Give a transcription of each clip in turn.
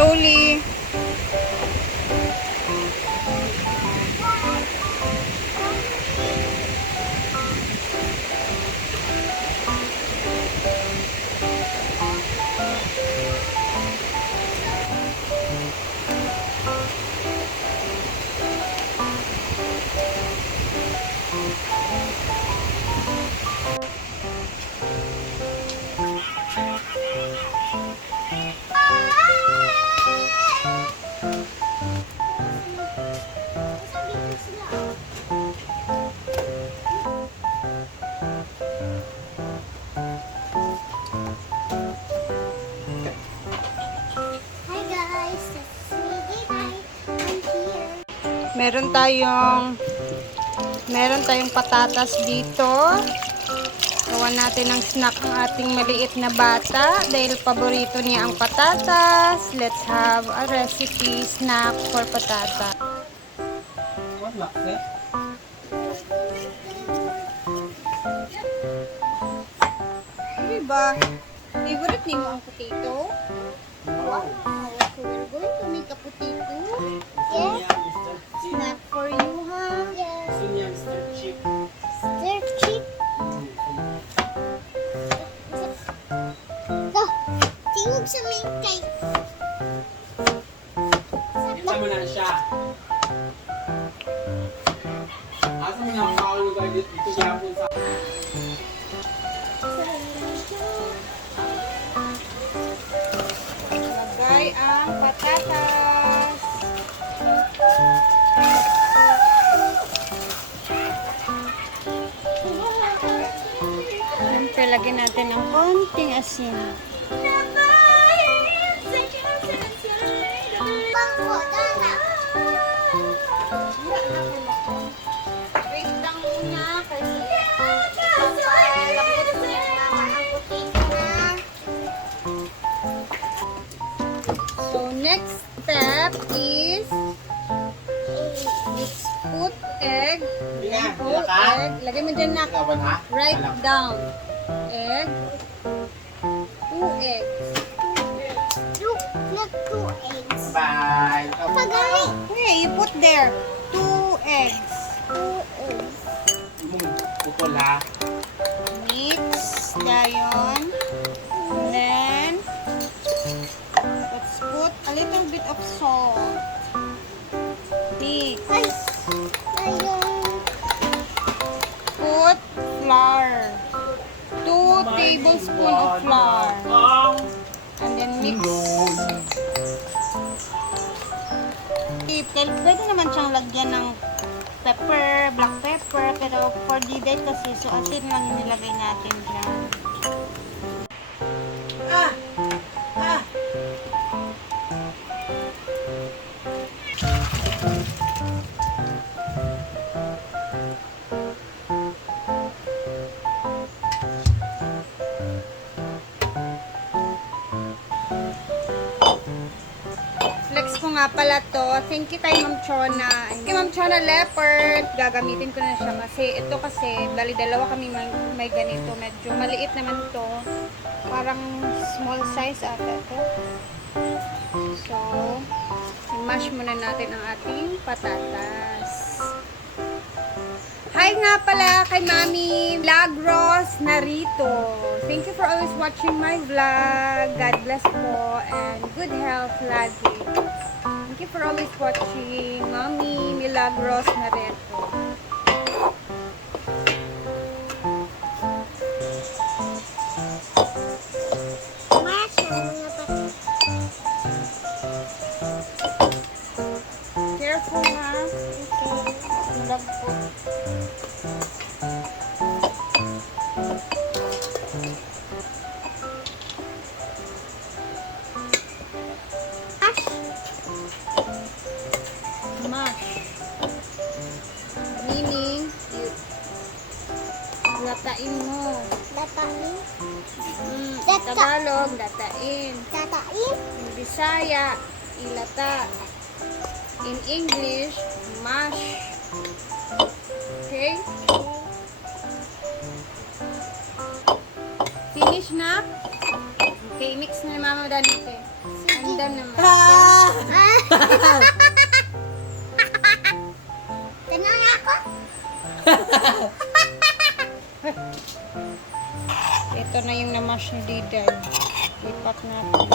slowly. Hi guys, it's me, Dina. I'm here. Meron tayong patatas dito. Gawa natin ng snack ang ating maliit na bata dahil paborito niya ang patatas. Let's have a recipe snack for patatas. Diba? Favorite ni mo ang potato? Wow! So we're going to make a potato. Yes, Snack for you, ha? yes. Stir chip. Go. Tingog sa main cake. Kita mo na siya. Asa mo na ang lugar dito yapon sa... Lagay ang patatas. Siyempre, lagyan natin ng konting asin. Bangko, Dana. Wait lang muna kasi Lambot na yung mama ang potato na. so next step is let's put egg. Yan, Whole egg. Lagay mo dyan na. Ikaw ba na? Write down. Egg. 2 eggs. Look, not 2 eggs. Bye. Ikaw ba na? Pagani. Okay, you put there 2 eggs. 2 eggs. Mong putol ha. Mix dayon. And then let's put a little bit of salt. Mix. Ay, ayun. Put flour. 2 tablespoons of flour. And then mix. Pwede naman siyang lagyan ng pepper, black pepper, pero for diday kasi, so asin lang yung nilagay natin dyan. Flex ko nga pala to. Thank you kay Ma'am Chona. Kay Ma'am Chona Leopard. Gagamitin ko na siya kasi ito kasi dali dalawa kami may ganito. Medyo maliit naman to. Parang small size ata ito. So, i-mash muna natin ang ating patatas. Hi nga pala kay Mami Milagros Narito. Thank you for always watching my vlog. God bless po and good health lagi. Thank you for always watching Mami Milagros Narito. Mash ang mga patatas. Careful ha. Malagpo. Mash. Meaning, latain mo. Datain. Tagalog, latain. Datain. In Bisaya, ilata. In English, mash. Okay? Finish na? Okay, mix na ni Mama Danite. And Ganda naman. Tanong ako? Ito na yung namash ni Diday. Lipat natin.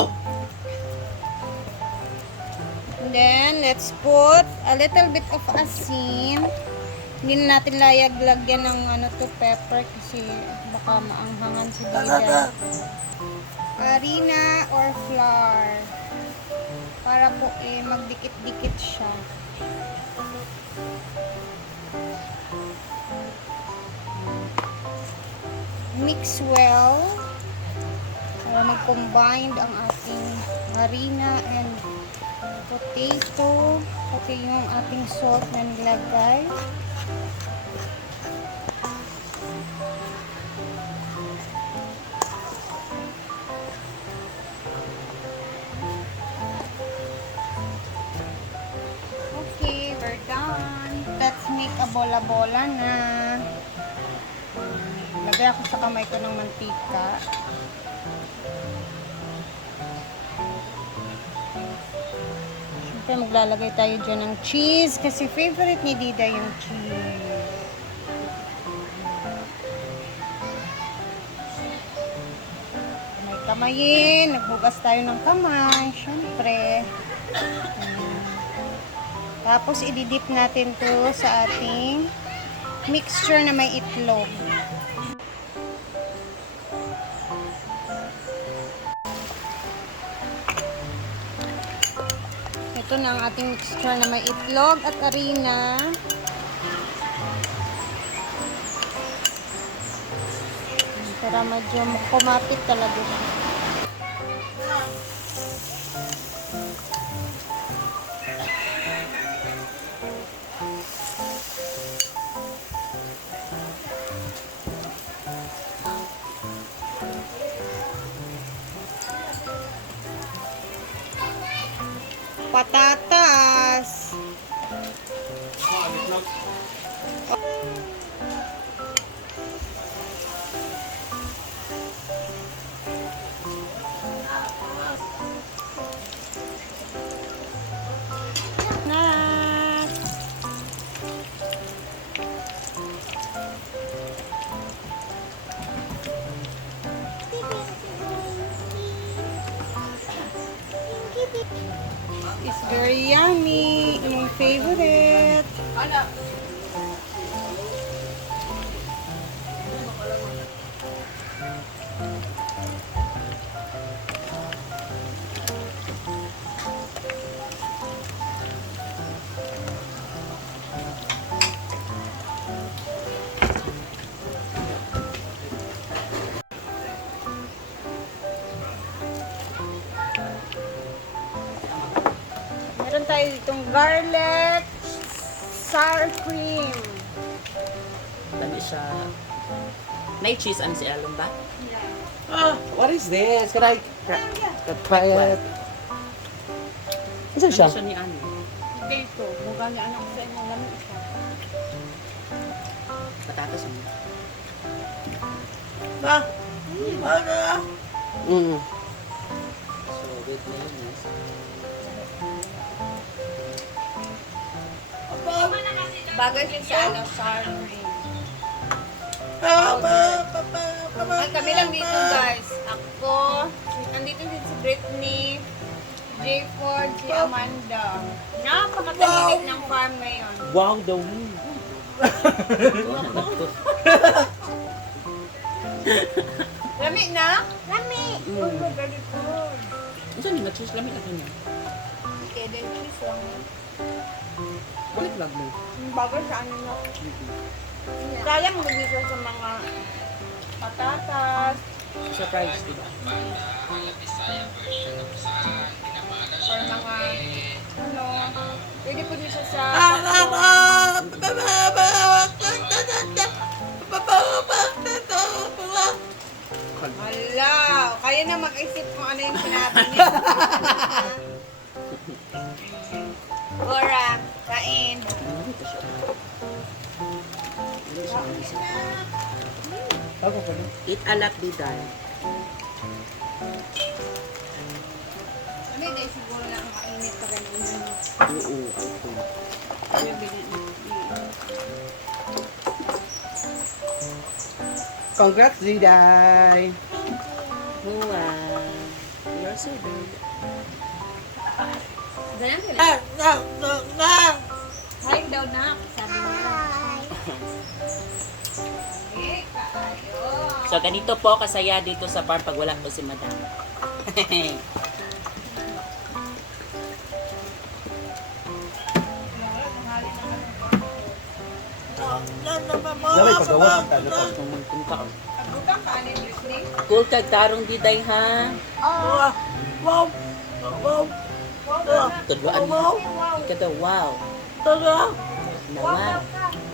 And then, let's put a little bit of asin. Hindi na natin lagyan ng pepper kasi baka maanghangan si Diday. Harina or flour. Para po magdikit-dikit siya. Mix well para mag-combine ang ating harina and potato, pati yung ating salt na nilagay. Okay, we're done. Let's make a bola-bola na. Lagay ako sa kamay ko ng mantika. Siyempre maglalagay tayo dyan ng cheese kasi favorite ni Dida yung cheese. Kamay-kamayin. Nagbugas tayo ng kamay. Siyempre. Ayan. Tapos ididip natin to sa ating mixture na may itlog. Ito na ang ating mixture na may itlog at harina. Para medyo kumapit talaga siya. Patatas. It's very yummy. Yung favorite. Meron tayo ditong garlic sour cream. Dami siya. May cheese ang si Alon ba? What is this? Can I try it? Ano siya? Ano siya ni Ano? Dito, mukha niya anak sa inyo. Lamig siya. Patatas ano? Mm. So, with mayonnaise. Bagay siya sa sour cream. Ay, kami lang dito guys. Ako, andito din si Brittany, J4, si Amanda. Napakatalinig ng farm ngayon. Wow, daw. Lami na? Lami. Oh, very good. Ano ni ma-cheese? Lamig na kanya. Okay, then cheese lang. Balik vlog mo. Yung bagay sa ano na. Kaya mo dito sa mga patatas, Surprise, diba? or mga pwede po din siya sa Hala, kaya na mag-isip kung ano yung sinabi niya. Ora, kain. Eat a lot, Biday. Ano yung mainit pa ganun. Oo, okay. Congrats, Ziday! Wow. You're so good. Ganyan sila. Hi daw na. Sabi mo. Eh, kaayo. So, ganito po kasaya dito sa farm pag wala po si Madam. Dali, pagawa ang talo pa. Butang kanin listening. Cool kag tarong diday ha. Wow! Tudloan mo. Ika wow. Na wow.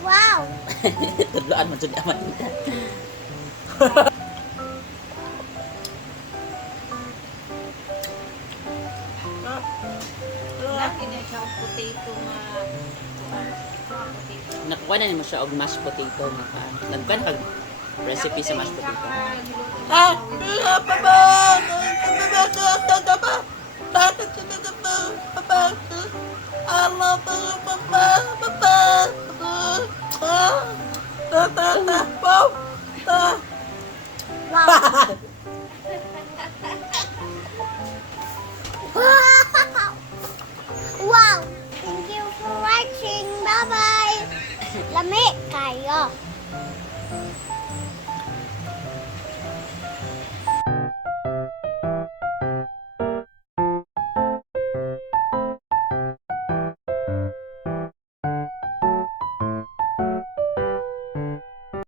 Wow! Tudloan mo jud aman. Laki na siya ang potato nga. Potato. Nakuha na nimo siya og mashed potato nga pa. Nagkuha na kag recipe sa mashed potato. Wow! Wow! Thank you for watching. Bye-bye! Lami kayo!